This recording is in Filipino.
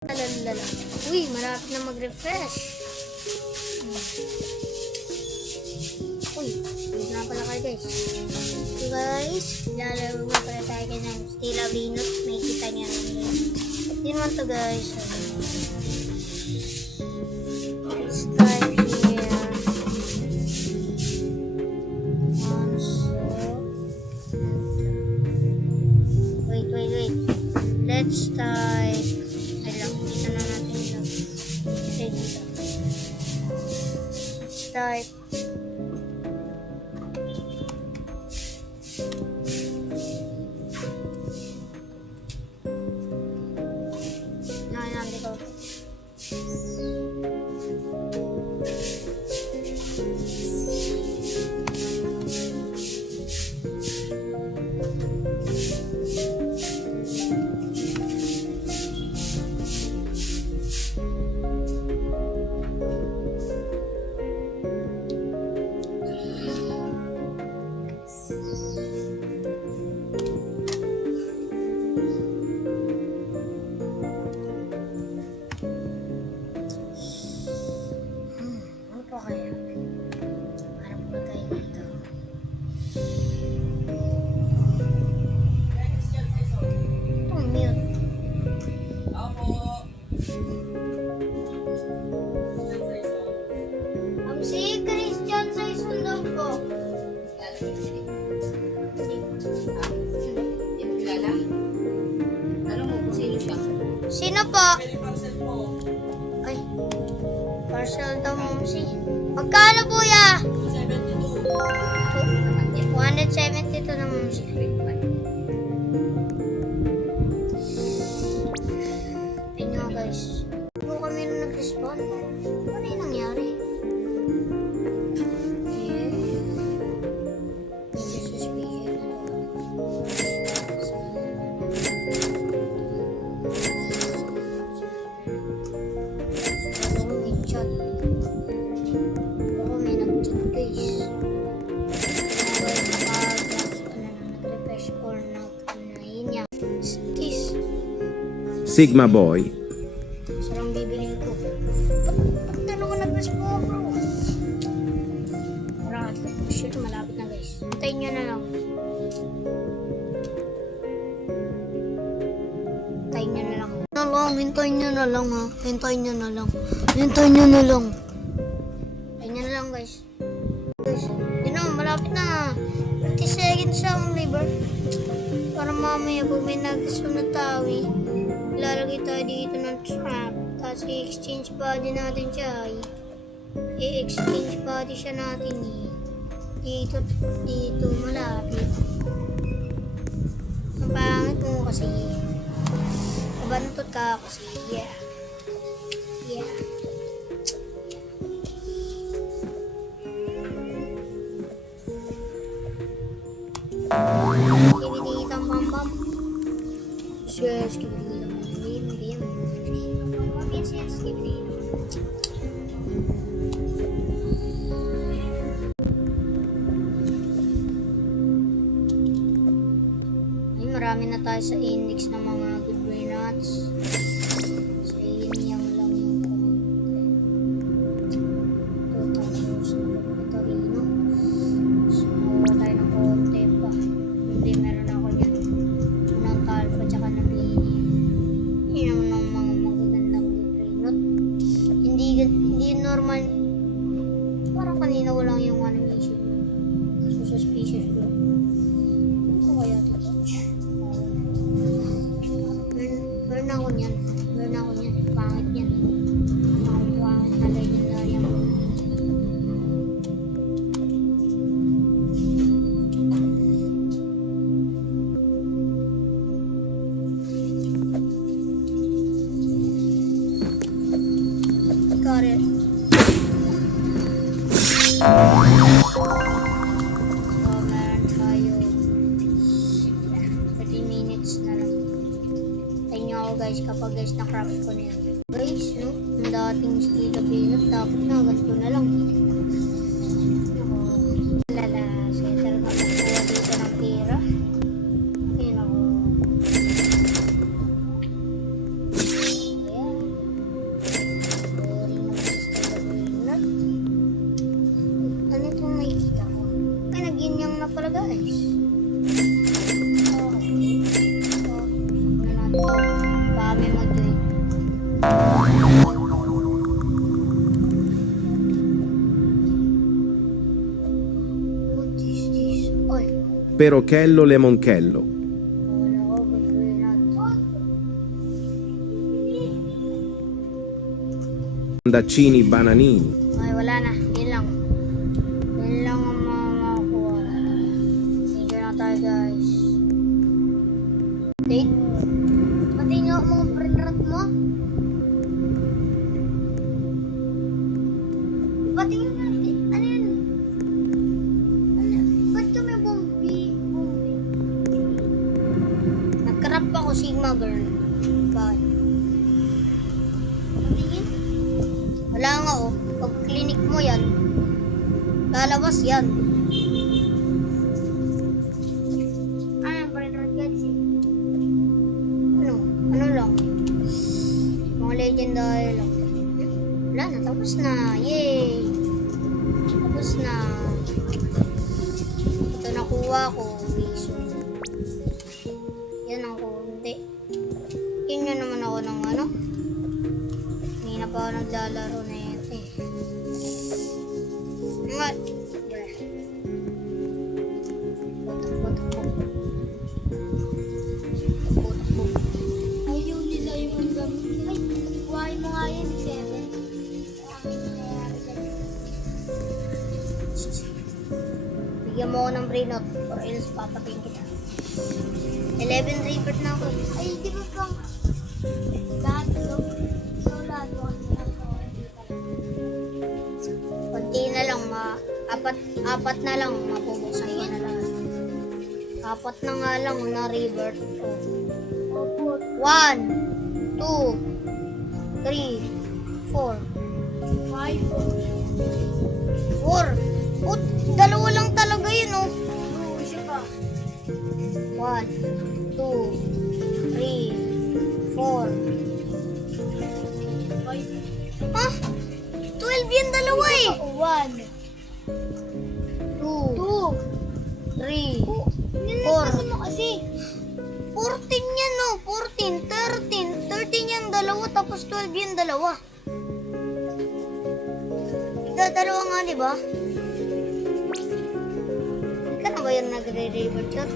Lalala. Uy, malapit na mag-refresh. Uy, wait na pala kayo guys. So guys, lalaro na pala tayo kayo ng Stila Venus. May kita niya naman. Hindi naman to guys. Let's type here. Wait. Let's type. Ay lang, kita na natin lang. Dito. Let's type. Dito. Si Christian sa isundog ko. Sino po? Ay, parcel daw Momsi. Magkano po ya? 172 na Momsi. Ayun nga guys. Kung kami nung nag-respond, ano yung nangyari? Sigma Boy. Sarang bibilin ko. Ba't gano'n ko nag-respond bro? Parang shit, malapit na guys. Hintayin nyo na lang. Hintayin nyo na lang ha. Hintayin nyo na lang guys. Guys, yun na, malapit na. 30 seconds lang labor. Para mamaya kung may nagsunod tawi, ilalagay tayo dito ng trap. Tapos i-exchange body natin siya. I-exchange body siya natin dito malapit. Ang pangit mo kasi. Kabantot ka kasi. Yeah. Skibidi-ditang bam-bam. Yes, skibidi-ditang bam-bam. Yes, skibidi-ditang. Ay, marami na tayo sa index ng mga good brain nuts. So, yun yung lang yung comment. Ito rin, no? So, nakuha tayo ng konti pa. Hindi, meron ako yan. Unang talpa, tsaka na mini. Yun naman ang mga magagandang good brain nut. Hindi normal. Parang kanina ko lang yung animation. So, suspicious ko. Ano kaya ito? Meron ako niyan. Pangit niyan. Pangit na legendary ako. Got it. So, meron tayo 30 minutes na lang. Tayo nyo ako guys kapag guys na-craft ko na yan. Guys, no? Ang dating Stila Venus, dapat na ganito na lang. Lala, settle ka magkuha dito ng pera. Ayun ako. Ayan. Perochello Lemonchello. Wala ko, gagawin natin. Daccini Bananini. Ay, wala na. Yun lang. Yun lang ang mga makakuha. Sige na tayo, guys. Date? Pati nga mga print mo? Pati nga natin. Ano yun? Ano? Ba't kami bumbi? Nagkarap ako, Sigma girl. Bakit? Patingin? Wala nga oh. Pag clinic mo yan, lalabas yan. Ano, brain rot guys eh. Ano? Ano lang? Mga legendary lang. Wala na, tapos na. Yay! Tapos na. Ito nakuha ko. So, yan ang konti. Tingnan naman ako ng ano. Hindi na pa ako naglalaro na ito eh. Nga. Ayaw nila yung gamit. Ay, buhay mo nga yan, 7. Bigyan mo ako ng brain out or else papatiin kita. 11 revert na ako. Ay, di ba bang lahat ito? So, lahat mo konti na lang, apat na lang, mapubuksan ko na lang. Apat na nga lang na revert. 1, 2, 3, 4, 5, 4. Oh, dalawa lang talaga yun, oh. Isa pa. 1, 2, 3, 4. Ha? 12 yan dalawa eh. 1, 2, 3, 4. Kasi 14 yan, no? 14, 13. 13 yan dalawa, tapos 12 yan dalawa. Dalawa nga, di ba? Ika na ba yung nagre-revert shot?